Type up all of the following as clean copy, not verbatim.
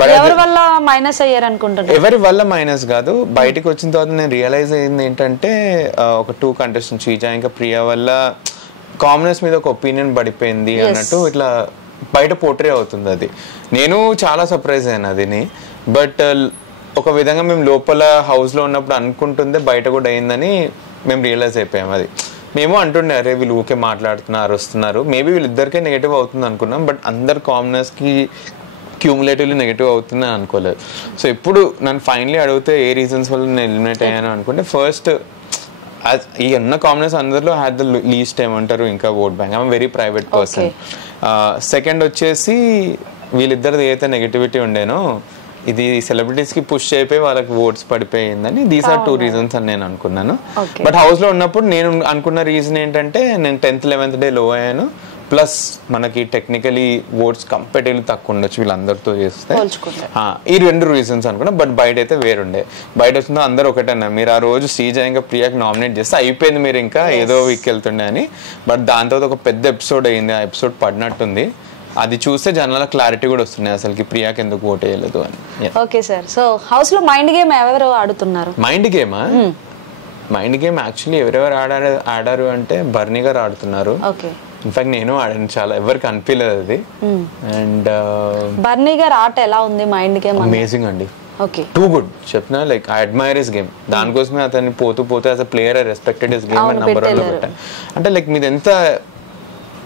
ఎవరి వల్ల మైనస్ అయ్యారు అనుకుంటున్నారు? ఎవరి వల్ల మైనస్ కాదు, బయటకు వచ్చిన తర్వాత నేను రియలైజ్ అయింది ఏంటంటే ఒక 2 కంటెస్టెంట్స్ శ్రీజ ఇంకా ప్రియా వల్ల కామనర్స్ మీద ఒక ఒపీనియన్ పడిపోయింది అన్నట్టు ఇట్లా బయట పోర్ట్రే అవుతుంది. అది నేను చాలా సర్ప్రైజ్ అయ్యాను అదిని. బట్ ఒక విధంగా మేము లోపల హౌస్లో ఉన్నప్పుడు అనుకుంటుందే బయట కూడా అయిందని మేము రియలైజ్ అయిపోయాం. అది మేము అంటుండే అరే వీళ్ళు ఊకే మాట్లాడుతున్నారు వస్తున్నారు, మేబీ వీళ్ళిద్దరికే నెగిటివ్ అవుతుంది అనుకున్నాం. బట్ అందరు కామనర్స్కి క్యూములేటివ్లీ నెగిటివ్ అవుతుంది అనుకోలేదు. సో ఇప్పుడు నన్ను ఫైనలీ అడిగితే ఏ రీజన్స్ వల్ల నేను ఎలిమినేట్ అయ్యాను అనుకుంటే, ఫస్ట్ ఈ ఉన్న కామనర్స్ అందరిలో హ్యాడ్ ద లీస్ట్ ఏమంటారు ఇంకా vote bank, I'm very private person. Second వచ్చేసి వీళ్ళిద్దరిది ఏదైతే నెగిటివిటీ ఉండేనో ఇది సెలబ్రిటీస్ కి పుష్ అయిపోయి వాళ్ళకి ఓట్స్ పడిపోయిందని, దీస్ ఆర్ 2 రీజన్స్ అని నేను అనుకున్నాను. బట్ హౌస్ లో ఉన్నప్పుడు నేను అనుకున్న రీజన్ ఏంటంటే నేను 10th 11th డే లో అయ్యాను, ప్లస్ మనకి టెక్నికలీ ఓట్స్ కంపారిటివ్లీ తక్కువ ఉండొచ్చు వీళ్ళందరితో చేస్తే, ఈ 2 రీజన్స్ అనుకున్నా. బట్ బయట అయితే వేరుండే, బయట వచ్చిందో అందరూ ఒకటే అన్నారు మీరు ఆ రోజు శ్రీజ ఇంకా ప్రియాకి నామినేట్ చేస్తే అయిపోయింది మీరు ఇంకా ఏదో వీక్ వెళ్తుండే అని. బట్ దాని తర్వాత ఒక పెద్ద ఎపిసోడ్ అయింది, ఆ ఎపిసోడ్ పడినట్టుంది, అది చూస్తే జనాల క్లారిటీ కూడా వస్తున్నాయి అసలుకి ప్రియాకి ఎందుకు ఓట్ వేయలేదు అని. ఓకే సార్, సో హౌస్ లో మైండ్ గేమ్ ఎవరెవరు ఆడుతున్నారు? మైండ్ గేమా? మైండ్ గేమ్ యాక్చువల్లీ ఎవరెవరు ఆడారు అంటే బర్నీ గారు ఆడుతున్నారు. ఇన్ఫాక్ట్ నేను ఆడాను, చాలా ఎవరికి అనిపించలేదు అది. అండ్ బర్నీ గారు ఆట ఎలా ఉంది? మైండ్ గేమ్ అమేజింగ్ అండి, టూ గుడ్ చెప్పిన, like I admire his game. దానికోసమే అతన్ని పోతూ as a player I respected his game and number 1 లో పెట్టాను. అంటే లైక్ మీది ఎంత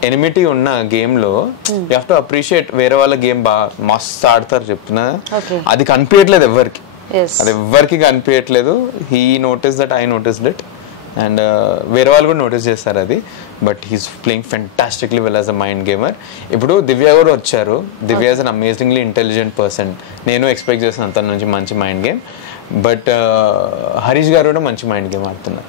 ఎనిమిటీ ఉన్న గేమ్ లో యూ హావ్ టు అప్రిషియేట్ వేరే వాళ్ళ గేమ్ బాగా మస్తు ఆడతారు చెప్తున్నా. అది కనిపించట్లేదు ఎవరికి, అది ఎవరికి కనిపించట్లేదు. He notice that, I notice that, and వేరే వాళ్ళు కూడా నోటీస్ చేస్తారు అది. But he's playing fantastically well as a mind gamer. ఇప్పుడు దివ్య కూడా వచ్చారు, Divya is an amazingly intelligent person. నేను ఎక్స్పెక్ట్ చేస్తాను అతని నుంచి మంచి మైండ్ గేమ్. బట్ హరీష్ గారు కూడా మంచి మైండ్ గేమ్ ఆడుతున్నారు.